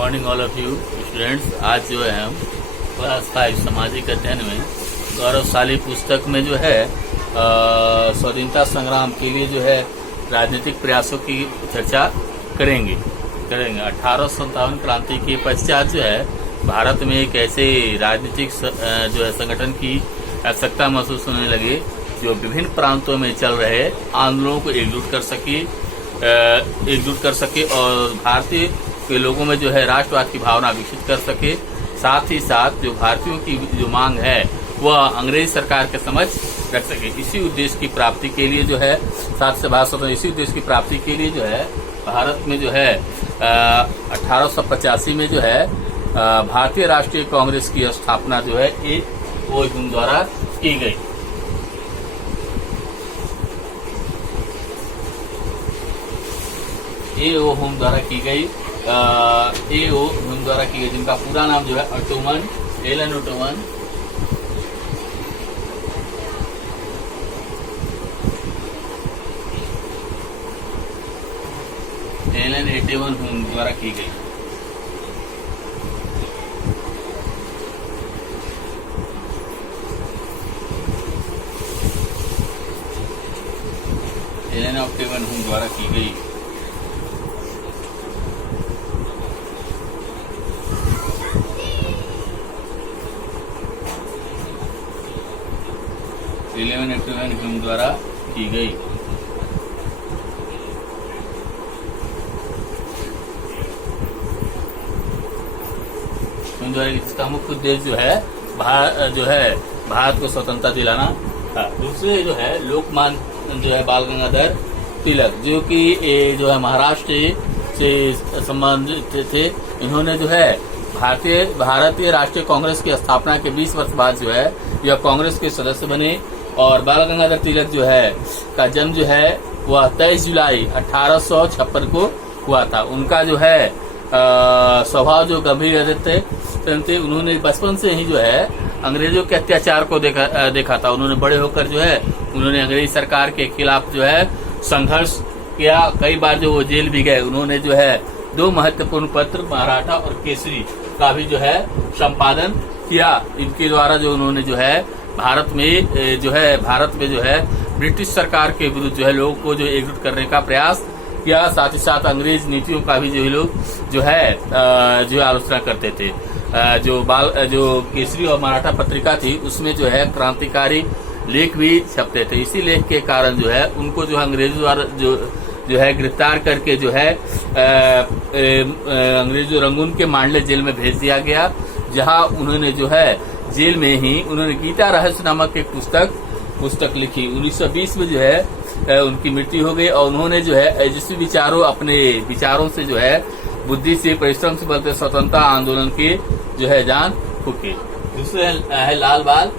Morning all of you students. आज जो है हम क्लास 5 सामाजिक अध्ययन में गौरवशाली पुस्तक में जो है स्वाधीनता संग्राम के लिए जो है राजनीतिक प्रयासों की चर्चा करेंगे। 1857 क्रांति के पश्चात जो है भारत में एक ऐसे राजनीतिक जो है संगठन की आवश्यकता महसूस होने लगी जो विभिन्न प्रांतों में चल रहे आंदोलनों को एकजुट कर सके और भारतीय के लोगों में जो है राष्ट्रवाद की भावना विकसित कर सके। साथ ही साथ जो भारतीयों की जो मांग है वह अंग्रेज सरकार के समक्ष रख सके। इसी उद्देश्य की प्राप्ति के लिए जो है इसी उद्देश्य की प्राप्ति के लिए जो है भारत में जो है 1885 में जो है भारतीय राष्ट्रीय कांग्रेस की स्थापना जो है ए.ओ. ह्यूम द्वारा की गई। ए.ओ. ह्यूम द्वारा की गई जिनका पूरा नाम जो है एलन ऑटोमन ह्यूम द्वारा की गई। एलन ऑटोमन ह्यूम द्वारा की गई। एलन ऑटोमन ह्यूम द्वारा की गई। इसका मुख्य उद्देश्य जो है भारत को स्वतंत्रता दिलाना था। दूसरे जो है लोकमान्य जो है बाल गंगाधर तिलक जो कि जो है महाराष्ट्र से संबंधित थे। इन्होंने जो है भारतीय राष्ट्रीय कांग्रेस की स्थापना के 20 वर्ष बाद जो है यह कांग्रेस के सदस्य बने और बाल गंगाधर तिलक जो है का जन्म जो है वह 23 जुलाई 1856 को हुआ था। उनका जो है स्वभाव जो गंभीर थे, उन्होंने बचपन से ही जो है अंग्रेजों के अत्याचार को देखा था। उन्होंने बड़े होकर जो है उन्होंने अंग्रेज सरकार के खिलाफ जो है संघर्ष किया। कई बार जो वो जेल भी गए। उन्होंने जो है 2 महत्वपूर्ण पत्र मराठा और केसरी का भी जो है संपादन किया। इनके द्वारा जो उन्होंने जो है भारत में जो है ब्रिटिश सरकार के विरुद्ध जो है लोगों को जो एकजुट करने का प्रयास किया। साथ ही साथ अंग्रेज नीतियों का भी जो लोग जो है आलोचना करते थे। जो केसरी और मराठा पत्रिका थी उसमें जो है क्रांतिकारी लेख भी छपते थे। इसी लेख के कारण जो है उनको जो अंग्रेजों द्वारा जो है गिरफ्तार करके जो है अंग्रेजों रंगून के मांडले जेल में भेज दिया गया, जहां उन्होंने जो है जेल में ही उन्होंने गीता रहस्य नामक एक पुस्तक लिखी। 1920 में जो है उनकी मृत्यु हो गई और उन्होंने जो है यशस्वी अपने विचारों से जो है बुद्धि से परिश्रम से बलते स्वतंत्रता आंदोलन के जो है जान फूकी। दूसरे है लाल बाल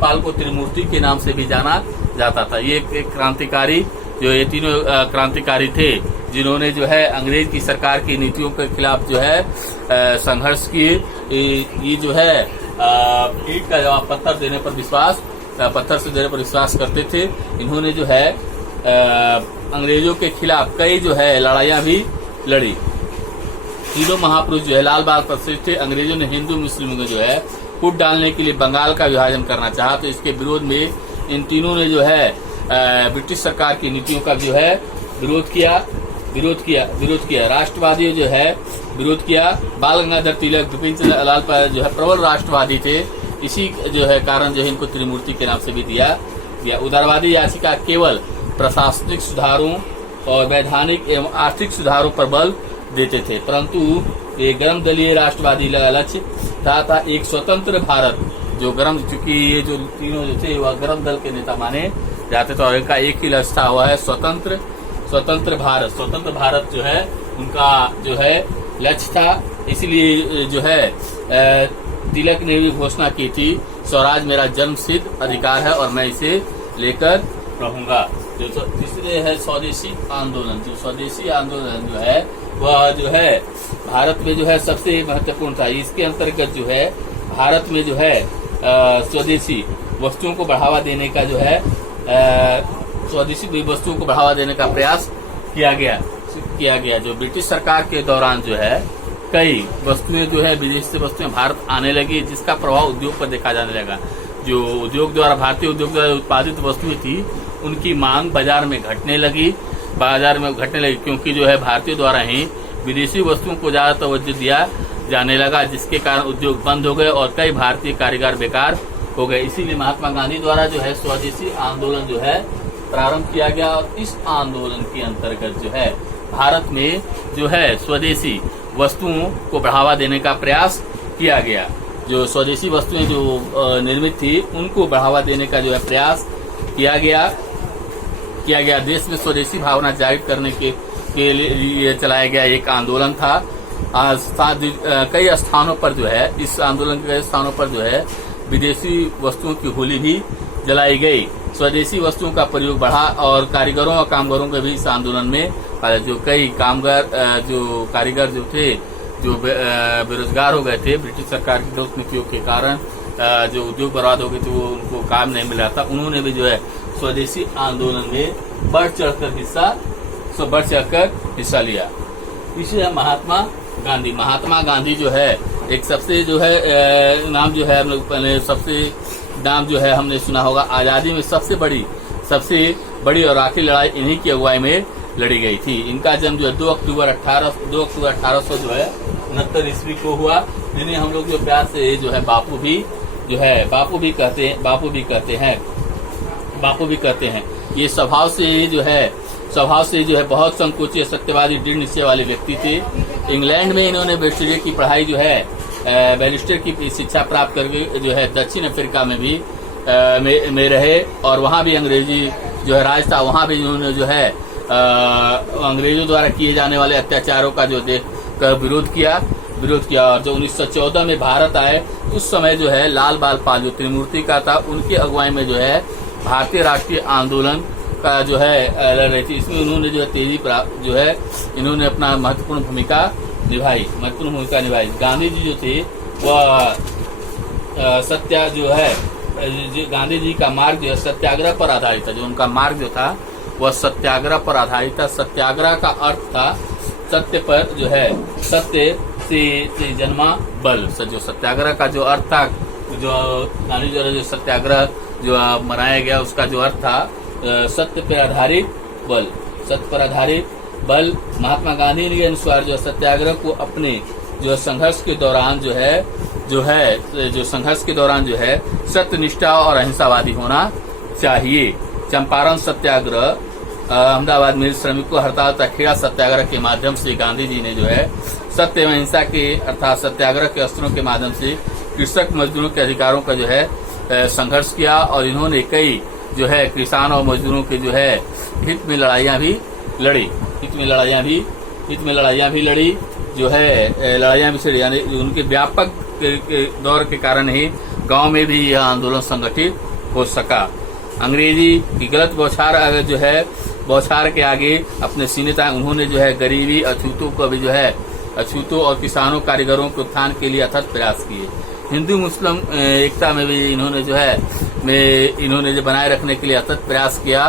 पाल को त्रिमूर्ति के नाम से भी जाना जाता था। ये एक क्रांतिकारी ये तीनों क्रांतिकारी थे जिन्होंने जो है अंग्रेज की सरकार की नीतियों के खिलाफ जो है संघर्ष किए। ये जो है ईंट का जवाब पत्थर से देने पर विश्वास करते थे। इन्होंने जो है अंग्रेजों के खिलाफ कई जो है लड़ाइयां भी लड़ी। तीनों महापुरुष जो है लाल बाल प्रसिद्ध थे। अंग्रेजों ने हिंदू मुस्लिमों को जो है फूट डालने के लिए बंगाल का विभाजन करना चाहा, तो इसके विरोध में इन तीनों ने जो है ब्रिटिश सरकार की नीतियों का जो है विरोध किया। राष्ट्रवादी जो है विरोध किया। बाल गंगाधर तिलक बिपिन चंद्र लाल पर जो है प्रबल राष्ट्रवादी थे। इसी जो है कारण जो है इनको त्रिमूर्ति के नाम से भी दिया। उदारवादी याचिका केवल प्रशासनिक सुधारों और वैधानिक एवं आर्थिक सुधारों पर बल देते थे, परंतु ये गर्म दलीय राष्ट्रवादी लक्ष्य था एक स्वतंत्र भारत चूंकि ये जो तीनों जो थे वह गर्म दल के नेता माने जाते थे और इनका एक ही लक्ष्य था, वह है स्वतंत्र भारत जो है उनका जो है लक्ष्य था। इसलिए जो है तिलक ने भी घोषणा की थी, स्वराज मेरा जन्म सिद्ध अधिकार है और मैं इसे लेकर रहूंगा। जो तीसरे है स्वदेशी आंदोलन जो है वह जो है भारत में जो है सबसे महत्वपूर्ण था। इसके अंतर्गत जो है भारत में जो है स्वदेशी वस्तुओं को बढ़ावा देने का जो है स्वदेशी वस्तुओं को बढ़ावा देने का प्रयास किया गया। जो ब्रिटिश सरकार के दौरान जो है कई वस्तुएं जो है विदेश से वस्तुएं भारत आने लगी, जिसका प्रभाव उद्योग पर देखा जाने लगा। जो उद्योग द्वारा भारतीय उद्योग द्वारा उत्पादित वस्तुएं थी उनकी मांग बाजार में घटने लगी, क्योंकि जो है भारतीय द्वारा ही विदेशी वस्तुओं को ज्यादा तवज्जो दिया जाने लगा, जिसके कारण उद्योग बंद हो गए और कई भारतीय कारीगर बेकार हो गए। इसीलिए महात्मा गांधी द्वारा जो है स्वदेशी आंदोलन जो है प्रारंभ किया गया और इस आंदोलन के अंतर्गत जो है भारत में जो है स्वदेशी वस्तुओं को बढ़ावा देने का प्रयास किया गया। जो स्वदेशी वस्तुएं जो निर्मित थी उनको बढ़ावा देने का जो है प्रयास किया गया। देश में स्वदेशी भावना जाहिर करने के लिए चलाया गया एक आंदोलन था। कई स्थानों पर जो है इस आंदोलन के कई स्थानों पर जो है विदेशी वस्तुओं की होली भी जलाई गई। स्वदेशी वस्तुओं का प्रयोग बढ़ा और कारीगरों और कामगारों के भी इस आंदोलन में जो कई कारीगर जो थे जो बेरोजगार हो गए थे ब्रिटिश सरकार की दोस्त नीतियों के कारण, जो उद्योग बर्बाद हो गए थे, वो उनको काम नहीं मिला था। उन्होंने भी जो है स्वदेशी आंदोलन में बढ़ चढ़कर हिस्सा लिया। इसे है महात्मा गांधी जो है एक सबसे जो है नाम जो है हम लोग पहले सबसे नाम जो है हमने सुना होगा, आजादी में सबसे बड़ी और आखिरी लड़ाई इन्हीं की अगुवाई में लड़ी गई थी। इनका जन्म जो है 2 अक्टूबर 1800 जो है 69 ईस्वी को हुआ, जिन्हें हम लोग जो प्यार से जो है बापू भी कहते हैं। ये स्वभाव से जो है बहुत संकोची संत्यवादी दृढ़ निश्चय वाले व्यक्ति थे। इंग्लैंड में इन्होंने बैरिस्टर की पढ़ाई जो है बैरिस्टर की शिक्षा प्राप्त करके जो है दक्षिण अफ्रीका में भी में रहे और वहाँ भी अंग्रेजी जो है राज था। वहाँ भी इन्होंने जो है अंग्रेजों द्वारा किए जाने वाले अत्याचारों का जो विरोध किया और जो 1914 में भारत आए उस समय जो है लाल बाल पाल जो त्रिमूर्ति का था, उनकी अगुवाई में जो है भारतीय राष्ट्रीय आंदोलन का जो है लड़ रही थी। इसमें उन्होंने जो है जो है इन्होंने अपना महत्वपूर्ण भूमिका निभाई। गांधी जी जो थे वह गांधी जी का मार्ग जो है सत्याग्रह पर आधारित था। जो उनका मार्ग जो था वह सत्याग्रह पर आधारित था। सत्याग्रह का अर्थ था सत्य से जन्मा बल। जो सत्याग्रह का जो अर्थ था, जो गांधी जी द्वारा जो सत्याग्रह जो मनाया गया उसका जो अर्थ था सत्य पर आधारित बल। महात्मा गांधी के अनुसार जो सत्याग्रह को अपने जो संघर्ष के दौरान जो है सत्यनिष्ठा और अहिंसावादी होना चाहिए। चंपारण सत्याग्रह, अहमदाबाद में श्रमिकों हड़ताल तक खेड़ा सत्याग्रह के माध्यम से गांधी जी ने जो है सत्य एवं अहिंसा के अर्थात सत्याग्रह के अस्त्रों के माध्यम से कृषक मजदूरों के अधिकारों का जो है संघर्ष किया और इन्होंने कई जो है किसान और मजदूरों के जो है हित में लड़ाइयां भी लड़ी जो है लड़ाइयां भी छेड़ी। यानी उनके व्यापक दौर के कारण ही गांव में भी यह आंदोलन संगठित हो सका। अंग्रेजी की गलत बौछार के आगे अपने सीने ताए उन्होंने जो है गरीबी अछूतों और किसानों कारीगरों के उत्थान के लिए अथक प्रयास किए। हिंदू मुस्लिम एकता में भी इन्होंने जो बनाए रखने के लिए अथक प्रयास किया।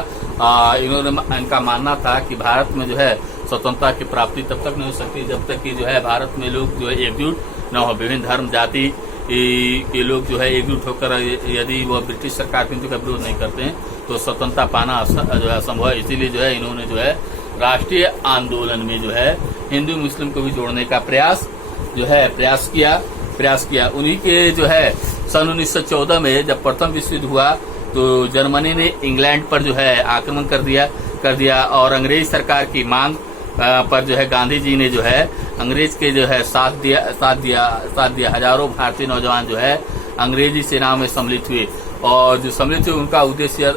इनका मानना था कि भारत में जो है स्वतंत्रता की प्राप्ति तब तक नहीं हो सकती जब तक कि जो है भारत में लोग जो है एकजुट न हो। विभिन्न धर्म जाति के लोग जो है एकजुट होकर यदि वो ब्रिटिश सरकार के विरोध नहीं करते हैं तो स्वतंत्रता पाना जो है असंभव है। इसीलिए जो है इन्होंने जो है राष्ट्रीय आंदोलन में जो है हिंदू मुस्लिम को भी जोड़ने का प्रयास किया। उन्हीं के जो है सन 1914 में जब प्रथम विश्व युद्ध हुआ तो जर्मनी ने इंग्लैंड पर जो है आक्रमण कर दिया और अंग्रेज सरकार की मांग पर जो है गांधी जी ने जो है अंग्रेज के जो है साथ दिया। हजारों भारतीय नौजवान जो है अंग्रेजी सेना में सम्मिलित हुए और जो सम्मिलित हुए उनका उद्देश्य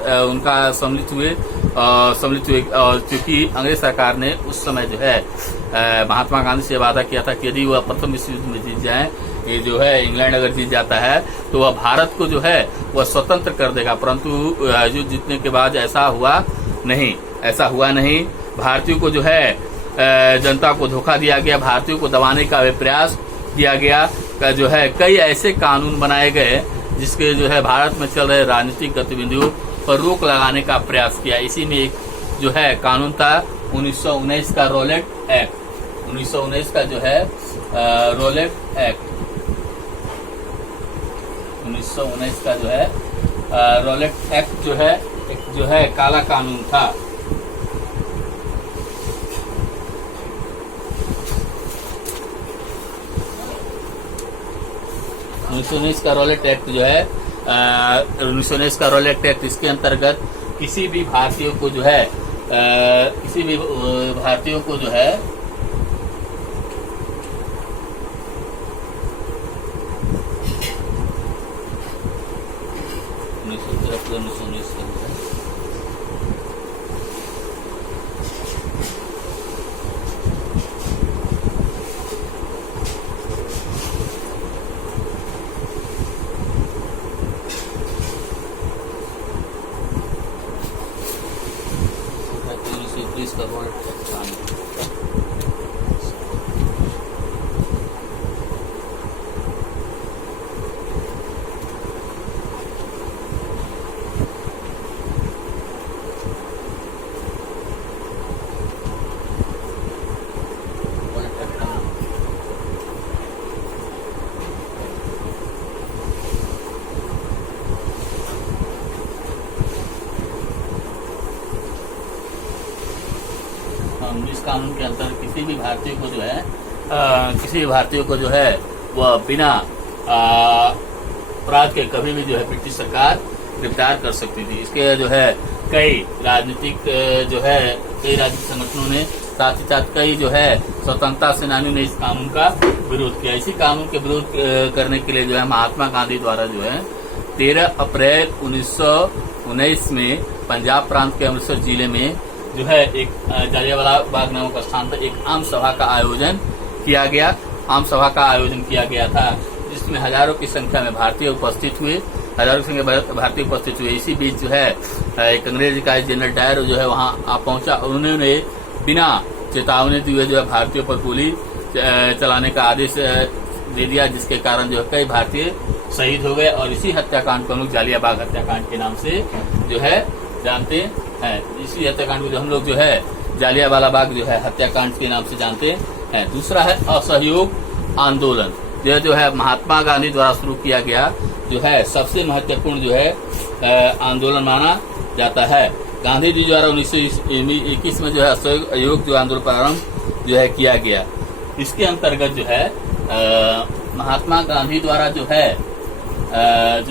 सम्मिलित हुए और चूंकि अंग्रेज सरकार ने उस समय जो है महात्मा गांधी से वादा किया था कि यदि वह प्रथम विश्व युद्ध में जीत जाए, ये जो है इंग्लैंड अगर जीत जाता है तो वह भारत को जो है वह स्वतंत्र कर देगा। परंतु युद्ध जीतने के बाद ऐसा हुआ नहीं। भारतीयों को जो है जनता को धोखा दिया गया, भारतीयों को दबाने का प्रयास किया गया। जो है कई ऐसे कानून बनाए गए जिसके जो है भारत में चल रहे राजनीतिक गतिविधियों पर रोक लगाने का प्रयास किया। इसी में एक जो है कानून था 1919 का रॉलेट एक्ट। 1919 का जो है रोलेट एक्ट, 1919 का जो है रोलेट एक्ट जो है एक जो है काला कानून था। 1919 का रोलेट एक्ट जो है 1919 का रोलेट एक्ट, इसके अंतर्गत किसी भी भारतीय को जो है किसी भी भारतीयों को जो है का रोलेट एक्ट इस कानून के अंतर्गत किसी भी भारतीय को जो है किसी भी भारतीय को जो है वह बिना अपराध के कभी भी जो है ब्रिटिश सरकार गिरफ्तार कर सकती थी। इसके जो है कई राजनीतिक संगठनों ने, साथ ही साथ कई जो है स्वतंत्रता सेनानियों ने इस कानून का विरोध किया। इसी कानून के विरोध करने के लिए जो है महात्मा गांधी द्वारा जो है 13 अप्रैल 1919 में पंजाब प्रांत के अमृतसर जिले में जो है एक जालियांवाला बाग नामक स्थान पर एक आम सभा का आयोजन किया गया। आम सभा का आयोजन किया गया था जिसमें हजारों की संख्या में भारतीय उपस्थित हुए, हजारों की संख्या में भारतीय उपस्थित हुए। इसी बीच जो है एक अंग्रेज का जनरल डायर जो है वहां आ पहुंचा। उन्होंने बिना चेतावनी दिए जो है भारतीयों पर गोली चलाने का आदेश दे दिया, जिसके कारण जो है कई भारतीय शहीद हो गए। और इसी हत्याकांड को हम लोग जालियांवाला बाग हत्याकांड के नाम से जो है जानते हैं। इसी हत्याकांड को जो हम लोग जो है जालियांवाला बाग जो है हत्याकांड के नाम से जानते हैं। दूसरा है असहयोग आंदोलन, जो है महात्मा गांधी द्वारा शुरू किया गया जो है सबसे महत्वपूर्ण जो है आंदोलन माना जाता है। गांधी जी द्वारा 1921 में जो है असहयोग जो आंदोलन प्रारंभ जो है किया गया। इसके अंतर्गत जो है महात्मा गांधी द्वारा जो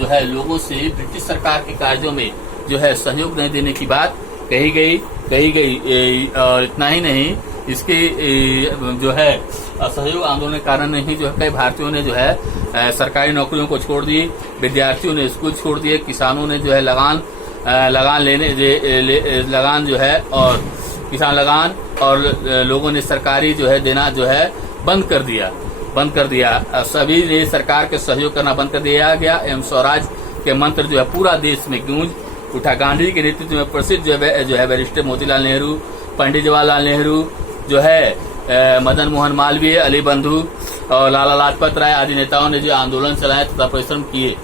है लोगों से ब्रिटिश सरकार के कार्यों में जो है सहयोग नहीं देने की बात कही गई। और इतना ही नहीं, इसके जो है असहयोग आंदोलन के कारण ही जो है कई भारतीयों ने जो है सरकारी नौकरियों को छोड़ दी, विद्यार्थियों ने स्कूल छोड़ दिए, किसानों ने जो है लगान जो है और किसान लगान और लोगों ने सरकारी जो है देना जो है बंद कर दिया। सभी ने सरकार के सहयोग करना बंद कर दिया गया एवं स्वराज के मंत्र जो है पूरा देश में गूंज उठा। गांधी के नेतृत्व में प्रसिद्ध जो है बैरिस्टर मोतीलाल नेहरू, पंडित जवाहरलाल नेहरू जो है मदन मोहन मालवीय, अली बंधु और लाला लाजपत राय आदि नेताओं ने जो आंदोलन चलाया तथा परिश्रम किए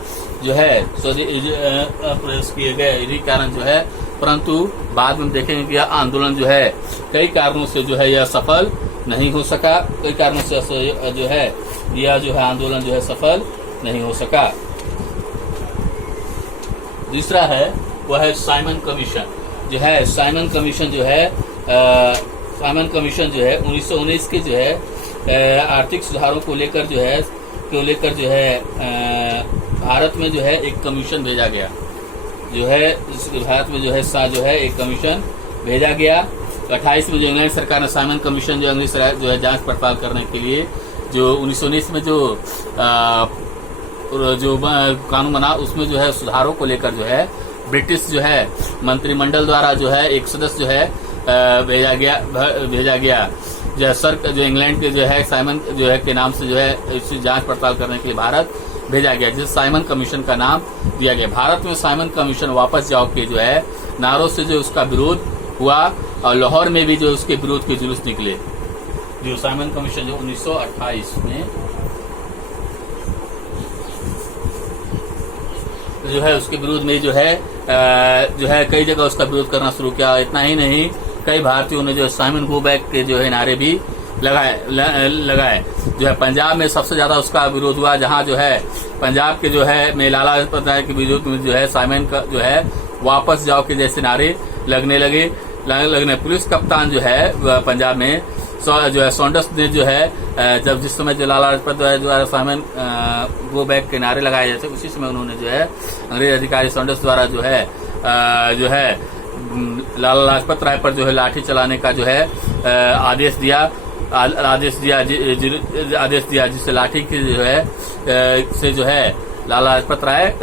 जो है प्रयास किए गए। इसी कारण जो है, परंतु बाद में देखेंगे कि यह आंदोलन जो है कई कारणों से जो है यह सफल नहीं हो सका। कई कारणों से जो है यह जो है आंदोलन जो है सफल नहीं हो सका। दूसरा है वह है साइमन कमीशन जो है। साइमन कमीशन जो है 1919 के जो है आर्थिक सुधारों को लेकर जो है भारत में जो है एक कमीशन भेजा गया जो है। भारत में जो है एक कमीशन भेजा गया। 28 में जो इंग्लैंड सरकार ने साइमन कमीशन जो अंग्रेज सरकार जो है जांच पड़ताल करने के लिए जो 1919 में जो कानून बना उसमें जो है सुधारों को लेकर जो है ब्रिटिश जो है मंत्रिमंडल द्वारा जो है एक सदस्य जो है भेजा गया जो इंग्लैंड के जो है साइमन जो है के नाम से जो है इसकी जांच पड़ताल करने के लिए भारत भेजा गया, जिस साइमन कमीशन का नाम दिया गया। भारत में साइमन कमीशन वापस जाओ के जो है नारों से जो उसका विरोध हुआ और लाहौर में भी जो उसके विरोध के जुलूस निकले। जो साइमन कमीशन जो 1928 में जो है उसके विरोध में जो है कई जगह उसका विरोध करना शुरू किया। इतना ही नहीं, कई भारतीयों ने जो साइमन गो बैक के जो है नारे भी लगाए। जो है पंजाब में सबसे ज्यादा उसका विरोध हुआ, जहां जो है पंजाब के जो है में लाला लाजपत राय के विरोध में जो है साइमन का जो है वापस जाओ के जैसे नारे लगने लगे। पुलिस कप्तान जो है पंजाब में जो है सॉन्डर्स ने जो है जब जिस समय जो लाला लाजपत राय द्वारा साइमन गो बैक के नारे लगाए जाते, उसी समय उन्होंने जो है अंग्रेज अधिकारी सॉन्डर्स द्वारा जो है लाला लाजपत राय पर जो है लाठी चलाने का जो है आदेश दिया जिससे लाठी की जो है से जो है लाला लाजपत राय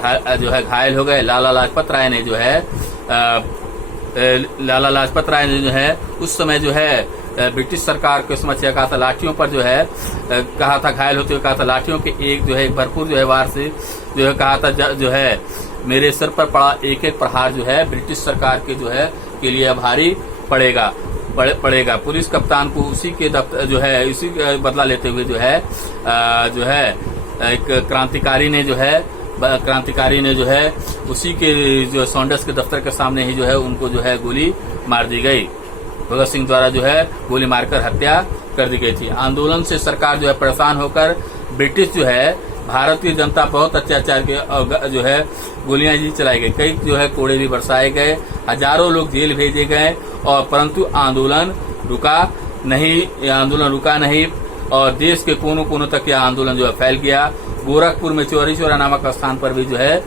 जो है घायल हो गए। लाला लाजपत राय ने जो है उस समय जो है ब्रिटिश सरकार को समझ कहा था लाठियों पर जो है कहा था, घायल होते हुए कहा था लाठियों के एक भरपूर जो है वार से जो है कहा था जो है मेरे सर पर पड़ा एक एक प्रहार जो है ब्रिटिश सरकार के जो है के लिए भारी पड़ेगा। पुलिस कप्तान को उसी के जो है इसी बदला लेते हुए जो है एक क्रांतिकारी ने जो है उसी के जो सॉन्डर्स के दफ्तर के सामने ही जो है उनको जो है गोली मार दी गई। भगत सिंह द्वारा जो है गोली मारकर हत्या कर दी गई थी। आंदोलन से सरकार जो है परेशान होकर ब्रिटिश जो है भारत की जनता बहुत अत्याचार के जो है गोलियां जी चलाई गई, कई जो है कोड़े भी बरसाए गए, हजारों लोग जेल भेजे गए और परंतु आंदोलन रुका नहीं और देश के कोनों कोनों तक यह आंदोलन जो है फैल गया। गोरखपुर में चौरी चौरा नामक स्थान पर भी जो है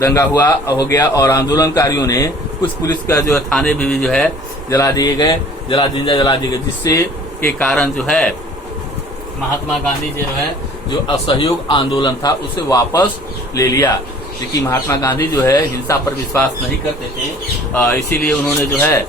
दंगा हुआ हो गया और आंदोलनकारियों ने कुछ पुलिस का जो है थाने भी जो है जला दिए गए, जिससे के कारण जो है महात्मा गांधी जो है जो असहयोग आंदोलन था उसे वापस ले लिया, क्योंकि महात्मा गांधी जो है हिंसा पर विश्वास नहीं करते थे, इसीलिए उन्होंने जो है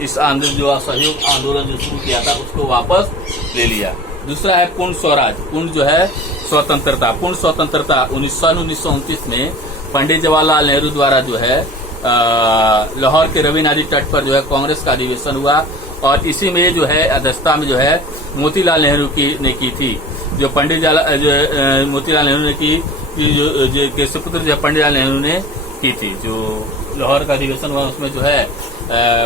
इस आंदोलन जो असहयोग आंदोलन जो शुरू किया था उसको वापस ले लिया। दूसरा है पूर्ण स्वराज, पूर्ण जो है स्वतंत्रता। पूर्ण स्वतंत्रता 1929 में पंडित जवाहरलाल नेहरू द्वारा जो है लाहौर के रवि नदी तट पर जो है कांग्रेस का अधिवेशन हुआ और इसी में जो है अध्यक्षता में जो है मोतीलाल नेहरू ने की थी। जो मोतीलाल नेहरू ने की जो सुपुत्र जो है पंडित नेहरू ने की थी। जो लाहौर का अधिवेशन हुआ उसमें जो है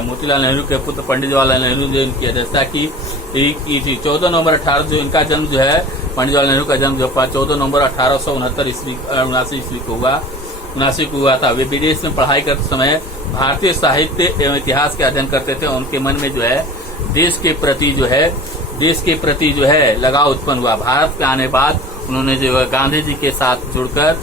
मोतीलाल नेहरू के पुत्र पंडित जवाहरलाल नेहरू ने इनकी अध्यक्षता की थी। 14 नवंबर 18 जो इनका जन्म जो है पंडित जवाहरलाल नेहरू का जन्म जो 14 नवंबर 1869 ईस्वी को हुआ था। वे विदेश में पढ़ाई करते समय भारतीय साहित्य एवं इतिहास के अध्ययन करते थे। उनके मन में जो है देश के प्रति जो है लगाव उत्पन्न हुआ। भारत के आने बाद उन्होंने जो है गांधी जी के साथ जुड़कर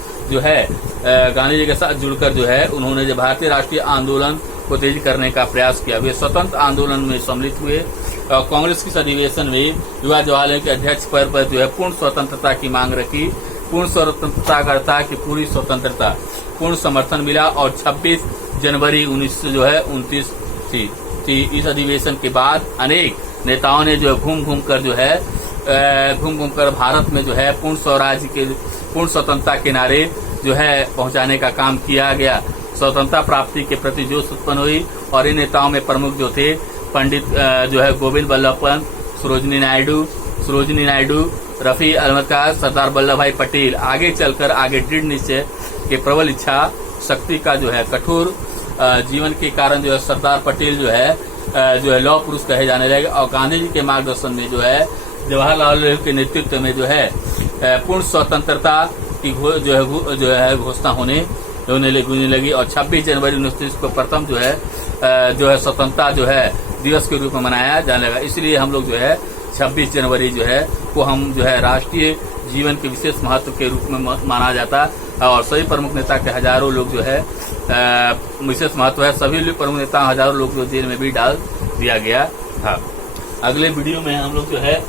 जो है उन्होंने जो भारतीय राष्ट्रीय आंदोलन को तेज करने का प्रयास किया। वे स्वतंत्र आंदोलन में सम्मिलित हुए और कांग्रेस के अधिवेशन में युवा जवाहरलाल के अध्यक्ष पद पर जो है पूर्ण स्वतंत्रता की मांग रखी। पूर्ण स्वतंत्रता का अर्थ था कि पूरी स्वतंत्रता, पूर्ण समर्थन मिला और 26 जनवरी 1929 थी। इस अधिवेशन के बाद अनेक नेताओं ने जो घूम घूम कर भारत में जो है पूर्ण स्वतंत्रता के नारे जो है पहुंचाने का काम किया गया। स्वतंत्रता प्राप्ति के प्रति जोश उत्पन्न हुई और इन नेताओं में प्रमुख जो थे पंडित जो है गोविंद बल्लभ पंत, सरोजिनी नायडू, रफी अहमद खान, सरदार वल्लभ भाई पटेल। आगे चलकर दृढ़ निश्चय के प्रबल इच्छा शक्ति का जो है कठोर जीवन के कारण जो है सरदार पटेल जो है लौह पुरुष कहे जाने लगे और गांधी जी के मार्गदर्शन में जो है जवाहरलाल नेहरू के नेतृत्व में जो है पूर्ण स्वतंत्रता की जो है घोषणा होने लगी और 26 जनवरी 1929 को प्रथम जो है स्वतंत्रता जो है दिवस के रूप में मनाया जाने लगा। इसलिए हम लोग जो है 26 जनवरी जो है को हम जो है राष्ट्रीय जीवन के विशेष महत्व के रूप में माना जाता और सभी प्रमुख नेता के हजारों लोग जो है विशेष महत्व है। सभी प्रमुख नेता हजारों लोग जो जेल में भी डाल दिया गया था। अगले वीडियो में हम लोग जो है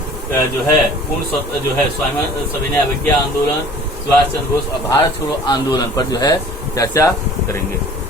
पूर्ण जो है सविनय अवज्ञा आंदोलन, सुभाष चंद्र बोस और भारत छोड़ो आंदोलन पर जो है चर्चा करेंगे।